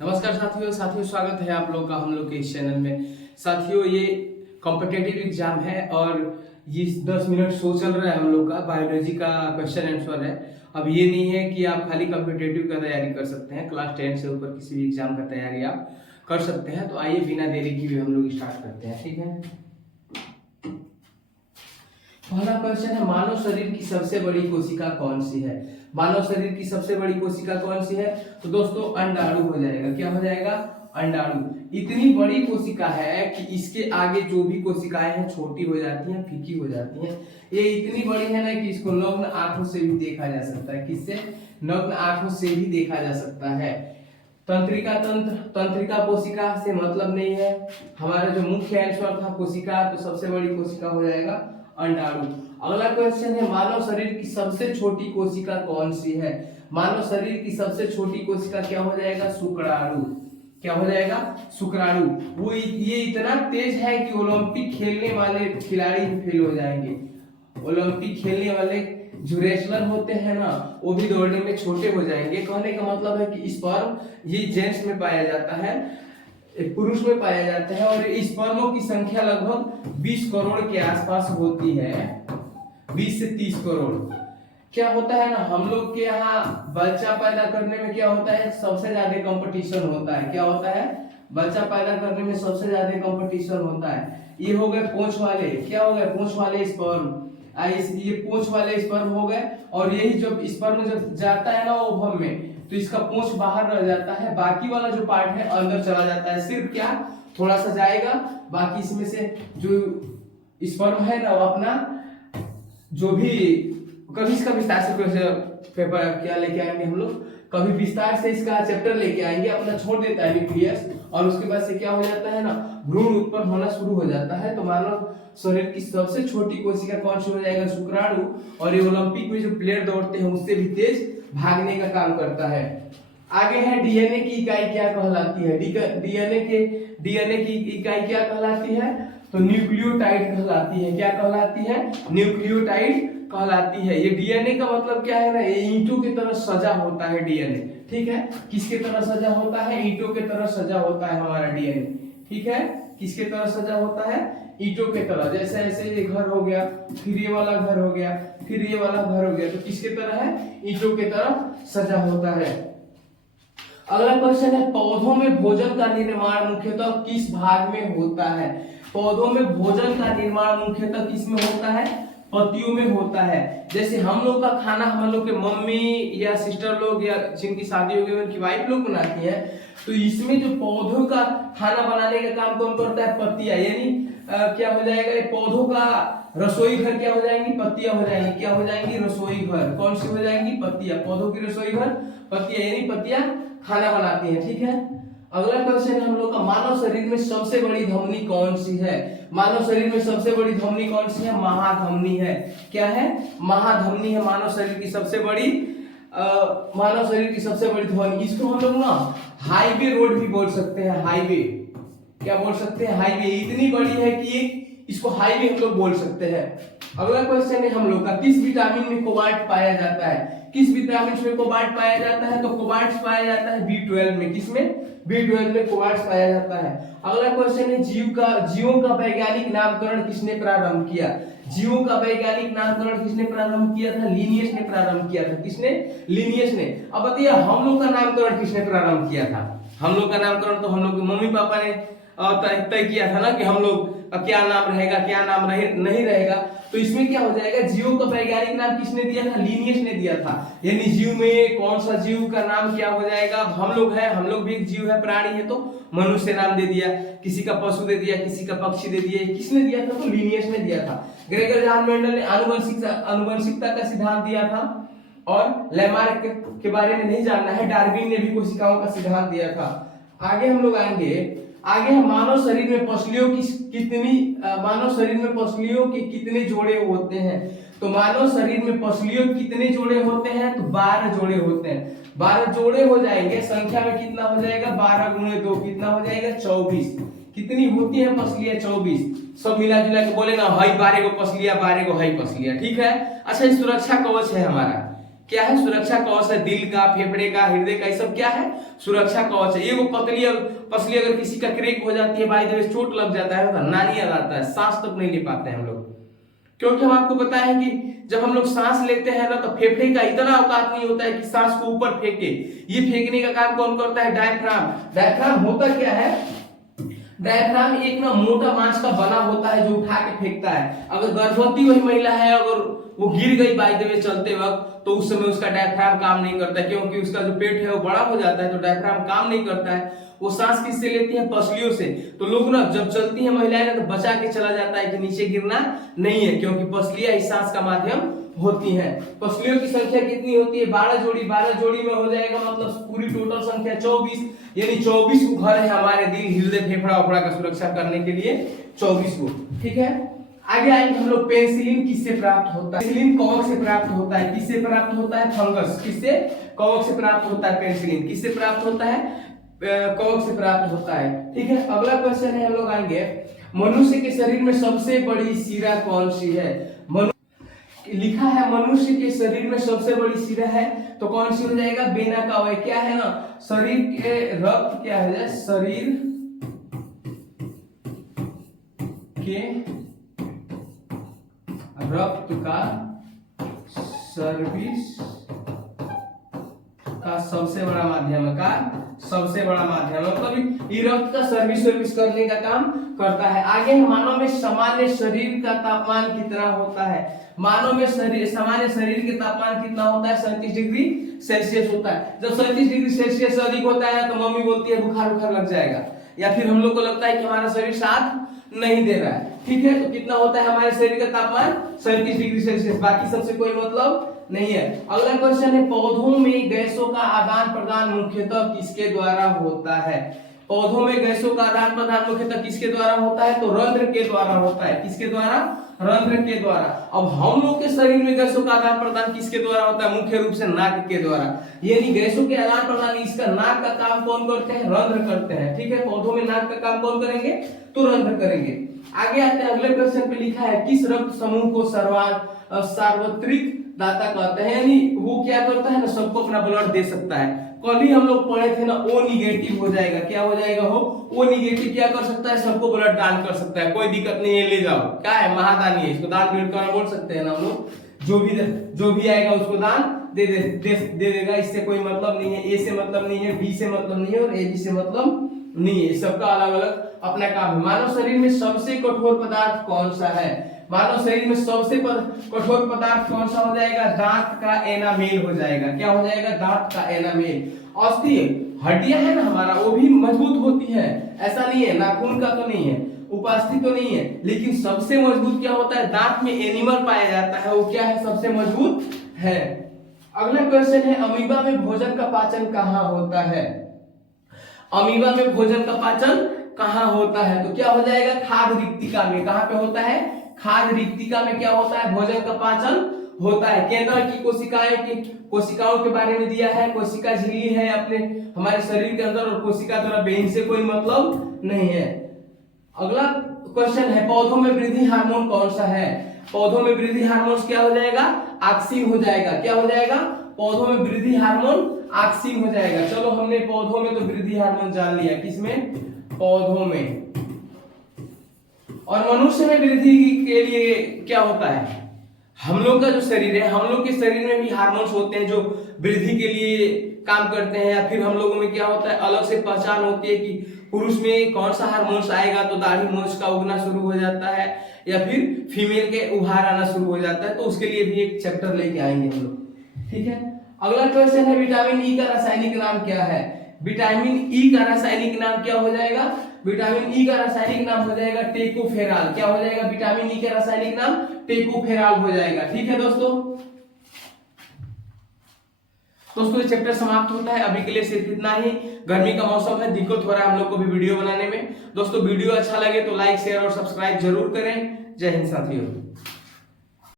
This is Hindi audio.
नमस्कार साथियों स्वागत है आप लोग का हम लोग के इस चैनल में। साथियों, ये कॉम्पिटिटिव एग्जाम है और ये 10 मिनट शो चल रहा है हम लोग का। बायोलॉजी का क्वेश्चन आंसर है। अब ये नहीं है कि आप खाली कॉम्पिटिटिव का तैयारी कर सकते हैं, क्लास 10 से ऊपर किसी भी एग्जाम का तैयारी आप कर सकते हैं। तो आइए बिना देरी की भी हम लोग स्टार्ट करते हैं, ठीक है। पहला क्वेश्चन है, मानव शरीर की सबसे बड़ी कोशिका कौन सी है। मानव शरीर की सबसे बड़ी कोशिका कौन सी है? तो दोस्तों अंडाणु हो जाएगा। क्या हो जाएगा? अंडाणु। इतनी बड़ी कोशिका है कि इसके आगे जो भी कोशिकाएं हैं छोटी हो जाती हैं, फीकी हो जाती हैं। ये इतनी बड़ी है ना कि इसको नग्न आंखों से भी देखा जा सकता है। किससे? नग्न आंखों से भी देखा जा सकता है। तंत्रिका कोशिका से मतलब नहीं है। हमारा जो मुख्य आंसर था कोशिका, तो सबसे बड़ी कोशिका हो जाएगा अंडाणु। अगला क्वेश्चन है, मानव शरीर की सबसे छोटी कोशिका कौन सी है। मानव शरीर की सबसे छोटी कोशिका क्या हो जाएगा? शुक्राणु। क्या हो जाएगा? शुक्राणु। वो ये इतना तेज है कि ओलंपिक खेलने वाले खिलाड़ी भी फेल हो जाएंगे। ओलंपिक खेलने वाले जो रेसलर होते हैं ना, वो भी दौड़ने में छोटे हो जाएंगे। कहने का मतलब है कि स्पर्म ये जेंट्स में पाया जाता है, पुरुष में पाया जाता है, और स्पर्मों की संख्या लगभग 20 करोड़ के आसपास होती है। 20 से 30 करोड़। क्या होता है ना, हम लोग के यहाँ बच्चा पैदा करने में क्या होता है? सबसे ज्यादा कंपटीशन होता है। क्या होता है? बच्चा पैदा करने में सबसे ज्यादा कंपटीशन होता है। ये हो गए पूंछ वाले। क्या हो गए? पूंछ वाले स्पर्म। ये पूंछ वाले स्पर्म हो गए, और यही जब स्पर्म जब जाता है ना ओवम में, तो इसका पूंछ बाहर रह जाता है, बाकी वाला जो पार्ट है अंदर चला जाता है। सिर्फ क्या थोड़ा सा जाएगा, बाकी इसमें से जो स्पर्म है ना वो अपना जो भी कभी इसका विस्तार से पेपर क्या लेके आएंगे हम लोग, कभी विस्तार से इसका चैप्टर लेके आएंगे, अपना छोड़ देता है न्यूक्लियस, और उसके बाद से क्या हो जाता है ना, भ्रूण उत्पन्न होना शुरू हो जाता है। तो मानव शरीर की सबसे छोटी कोशिका कौन सी हो जाएगा? शुक्राणु। और ये ओलंपिक में जो प्लेयर दौड़ते हैं उससे भी तेज भागने का काम करता है। आगे है, डीएनए की इकाई क्या कहलाती है? डीएनए की इकाई क्या कहलाती है? तो न्यूक्लियोटाइड कहलाती है। क्या कहलाती है? न्यूक्लियोटाइड कहलाती है। ये डीएनए का मतलब क्या है ना, ये ईंटों की तरह सजा होता है डीएनए। ठीक है, किसके तरह सजा होता है? ईंटों के तरह सजा होता है हमारा डीएनए। ठीक है, किसके तरह सजा होता है? ईंटों के तरह। जैसे ऐसे ये घर हो गया, फिर ये वाला घर हो गया, फिर ये वाला घर हो गया, तो किसके तरह है? ईंटों के तरह सजा होता है। अगला क्वेश्चन है, पौधों में भोजन का निर्माण मुख्यतः किस भाग में होता है? पौधों में भोजन का निर्माण मुख्यतः किस में होता है? पत्तियों में होता है। जैसे हम लोग का खाना हम लोग के मम्मी या सिस्टर लोग या जिनकी शादी हो गई उनकी वाइफ लोग बनाती है, तो इसमें जो पौधों का खाना बनाने का काम कौन करता है? पत्तियां। यानी क्या हो जाएगा? ये पौधों का रसोई घर क्या हो जाएंगी? पत्तियां हो जाएंगी। क्या हो जाएंगी? रसोई घर। कौन सी हो जाएंगी? पत्तियां। पौधों की रसोई घर पत्तियां, यानी पत्तियां खाना बनाती हैं। ठीक है, अगला क्वेश्चन है हम लोग का, मानव शरीर में सबसे बड़ी धमनी कौन सी है? मानव शरीर में सबसे बड़ी धमनी कौन सी है? महाधमनी है। क्या है? महाधमनी है मानव शरीर की सबसे बड़ी मानव शरीर की सबसे बड़ी धमनी। इसको हम लोग ना हाईवे रोड भी बोल सकते हैं। हाईवे क्या बोल सकते हैं? हाईवे। इतनी बड़ी है कि इसको हाईवे हम लोग बोल सकते हैं। अगला क्वेश्चन है हम लोग का, किस विटामिन में कोबाल्ट पाया जाता है? किस विटामिन में कोबाल्ट पाया जाता है? तो कोबाल्ट पाया जाता है B12 में। किसमें? B12 में कोबाल्ट पाया जाता है। अगला क्वेश्चन है, जीवों का वैज्ञानिक नामकरण किसने प्रारंभ किया? जीवों का वैज्ञानिक नामकरण किसने प्रारंभ किया था? लिनियस ने प्रारंभ किया था। किसने? लिनियस ने। अब बताइए, हम लोग का नामकरण किसने प्रारंभ किया था? हम लोग का नामकरण तो हम लोग के मम्मी पापा ने तय किया था ना, कि हम लोग का क्या नाम रहेगा, क्या नाम नहीं रहेगा। तो इसमें क्या हो जाएगा? जीव का वैज्ञानिक नाम किसने दिया था? लिनियस ने दिया था। यानी जीव में कौन सा जीव का नाम क्या हो जाएगा? हम लोग है, हम लोग भी एक जीव है, प्राणी है, तो मनुष्य नाम दे दिया, किसी का पशु दे दिया, किसी का पक्षी दे दिया। किसने दिया था? तो लिनियस ने दिया था। ग्रेगर जॉन मेंडल ने आनुवंशिकता का सिद्धांत दिया था, और लेमार्क के बारे में नहीं जानना है, डार्विन ने भी कोशिकाओं का सिद्धांत दिया था। आगे हम लोग आएंगे। आगे मानव शरीर में पसलियों की मानव शरीर में पसलियों के कितने जोड़े होते हैं? तो मानव शरीर में पसलियों कितने जोड़े होते हैं? तो 12 जोड़े होते हैं। 12 जोड़े हो जाएंगे। संख्या में कितना हो जाएगा? 12 गुणे 2 कितना हो जाएगा? 24। कितनी होती है पसलियां? 24। सब मिला जुला के बोले ना, हाई 12 को पसलियां, 12 को हाई पसलियां। ठीक है, अच्छा, सुरक्षा कवच है हमारा। क्या है? सुरक्षा कवच है। दिल का, फेफड़े का, हृदय का, ये सब क्या है? सुरक्षा कवच है। ये वो पतली और पसली अगर किसी का क्रैक हो जाती है, बाय द वे चोट लग जाता है तो नानी आ जाता है, सांस तक नहीं ले पाते हैं हम लोग। क्योंकि हम आपको बताएं कि जब हम लोग सांस लेते हैं ना तो फेफड़े का इतना औकात नहीं होता है कि सांस को ऊपर फेंके। ये फेंकने का काम कौन करता है? डायफ्राम। डायफ्राम होता क्या है? डायफ्राम एक ना मोटा मांस का बना होता है जो उठा के फेंकता है। अगर गर्भवती वही महिला है, अगर वो गिर गई बाय द वे चलते वक्त, तो उस समय उसका डायफ्राम काम नहीं करता है, क्योंकि उसका जो पेट है वो बड़ा हो जाता है, तो डायफ्राम काम नहीं करता है। वो सांस किससे लेती है? पसलियों से। तो लोग ना जब चलती है महिलाएं ना तो बचा के चला जाता है कि नीचे गिरना नहीं है, क्योंकि पसलियां ही सांस का माध्यम होती हैं। पसलियों की संख्या कितनी होती है? 12 जोड़ी। 12 जोड़ी में हो जाएगा मतलब पूरी टोटल संख्या 24, यानी 24 को घर है हमारे दिल, हृदय, फेफड़ा वफड़ा का सुरक्षा करने के लिए 24 को। ठीक है, आगे आएंगे हम लोग। पेनिसिलिन किससे प्राप्त होता है? पेनिसिलिन कवक से प्राप्त होता है। किससे प्राप्त होता है? फंगस। किससे? कवक से प्राप्त होता है। पेनिसिलिन किससे प्राप्त होता है? कवक से प्राप्त होता है। ठीक है, अगला क्वेश्चन है, हम लोग आएंगे मनुष्य के शरीर में सबसे बड़ी शिरा कौन सी है? लिखा है मनुष्य के शरीर में सबसे बड़ी शिरा है, तो कौन सी हो जाएगा? Vena cava. क्या है ना, शरीर के रक्त क्या है? शरीर के रक्त का सर्विस का सबसे बड़ा माध्यम है। का सबसे बड़ा माध्यम है, मतलब ये रक्त का सर्विस करने का काम करता है। आगे मानव में सामान्य शरीर का तापमान कितना होता है? मानव में सामान्य शरीर के तापमान कितना होता है? 37 डिग्री सेल्सियस होता है। जब 37 डिग्री सेल्सियस से अधिक होता है तो मम्मी बोलती है बुखार लग जाएगा, या फिर हम लोग को लगता है कि हमारा शरीर साथ नहीं दे रहा है। ठीक है, तो कितना होता है हमारे शरीर का तापमान? 37 डिग्री सेल्सियस। बाकी सबसे कोई मतलब नहीं है। अगला क्वेश्चन है, पौधों में गैसों का आदान प्रदान मुख्यतः किसके द्वारा होता है? पौधों में गैसों का आदान प्रदान मुख्यतः किसके द्वारा होता है? तो रंध्र के द्वारा होता है। किसके द्वारा? रंध्र के द्वारा। अब हम लोग के शरीर में गैसों का आदान प्रदान किसके द्वारा होता है? मुख्य रूप से नाक के द्वारा। यानी गैसों के आदान प्रदान, इसका नाक का काम कौन करते हैं? रंध्र करते हैं। ठीक है, पौधों में नाक का काम कौन करेंगे? तो रंध्र करेंगे। आगे आते हैं, अगले क्वेश्चन पे लिखा है किस रक्त समूह को सार्वत्रिक दाता कहते हैं? यानी वो क्या करता है ना, सबको अपना ब्लड दे सकता है। कल ही हम लोग पढ़े थे ना, ओ निगेटिव हो जाएगा। क्या हो जाएगा? हो ओ निगेटिव क्या कर सकता है? सबको ब्लड दान कर सकता है, कोई दिक्कत नहीं है, ले जाओ। क्या है? महादानी है, इसको दान ब्लड करना बोल सकते हैं ना हम लोग। जो भी आएगा उसको दान दे देगा। इससे कोई मतलब नहीं है। ए से मतलब नहीं है, बी से मतलब नहीं है, और ए बी से मतलब नहीं है। सबका अलग अलग अपना काम है। मानव शरीर में सबसे कठोर पदार्थ कौन सा है? मानव शरीर में सबसे कठोर पदार्थ कौन सा हो जाएगा? दांत का एनामेल हो जाएगा। क्या हो जाएगा? दांत का एनामेल। अस्थि हड्डियां है ना हमारा, वो भी मजबूत होती है, ऐसा नहीं है। नाखून का तो नहीं है, उपास्थि तो नहीं है, लेकिन सबसे मजबूत क्या होता है? दांत में एनिमल पाया जाता है, वो क्या है? सबसे मजबूत है। अगला क्वेश्चन है, अमीबा में भोजन का पाचन कहाँ होता है? अमीबा में भोजन का पाचन कहाँ होता है? तो क्या हो जाएगा? खाद्य रिक्तिका में। कहाँ पे होता है? खाद्य रिक्तिका में क्या होता है? भोजन का पाचन होता है। केंद्र की कोशिकाओं के बारे में दिया है। कोशिका झिल्ली है अपने हमारे शरीर के अंदर, और कोशिका द्वारा इनसे कोई मतलब नहीं है। अगला क्वेश्चन है, पौधों में वृद्धि हार्मोन कौन सा है? पौधों में वृद्धि हार्मोन क्या हो जाएगा? ऑक्सिन हो जाएगा। क्या हो जाएगा? पौधों में वृद्धि हार्मोन ऑक्सिन हो जाएगा। चलो, हमने पौधों में तो वृद्धि हार्मोन जान लिया। किसमें? पौधों में। और मनुष्य में वृद्धि के लिए क्या होता है? हम लोग का जो शरीर है, हम लोग के शरीर में भी हार्मोन्स होते हैं जो वृद्धि के लिए काम करते हैं। या फिर हम लोगों में क्या होता है, अलग से पहचान होती है कि पुरुष में कौन सा हार्मोन्स आएगा तो दाढ़ी मूंछ का उगना शुरू हो जाता है, या फिर फीमेल के उभार आना शुरू हो जाता है। तो उसके लिए भी एक चैप्टर लेके आएंगे हम लोग। ठीक है, अगला क्वेश्चन है, विटामिन ई का रासायनिक नाम क्या है? विटामिन ई का रासायनिक नाम क्या हो जाएगा? विटामिन ई का रासायनिक नाम हो जाएगा टेकोफेराल। क्या हो जाएगा? विटामिन ई का रासायनिक नाम टेकोफेराल हो जाएगा। ठीक है दोस्तों, ये चैप्टर समाप्त होता है। अभी के लिए सिर्फ इतना ही। गर्मी का मौसम है, दिक्कत हो रहा है हम लोग को भी वीडियो बनाने में। दोस्तों, वीडियो अच्छा लगे तो लाइक, शेयर और सब्सक्राइब जरूर करें। जय हिंद साथियों।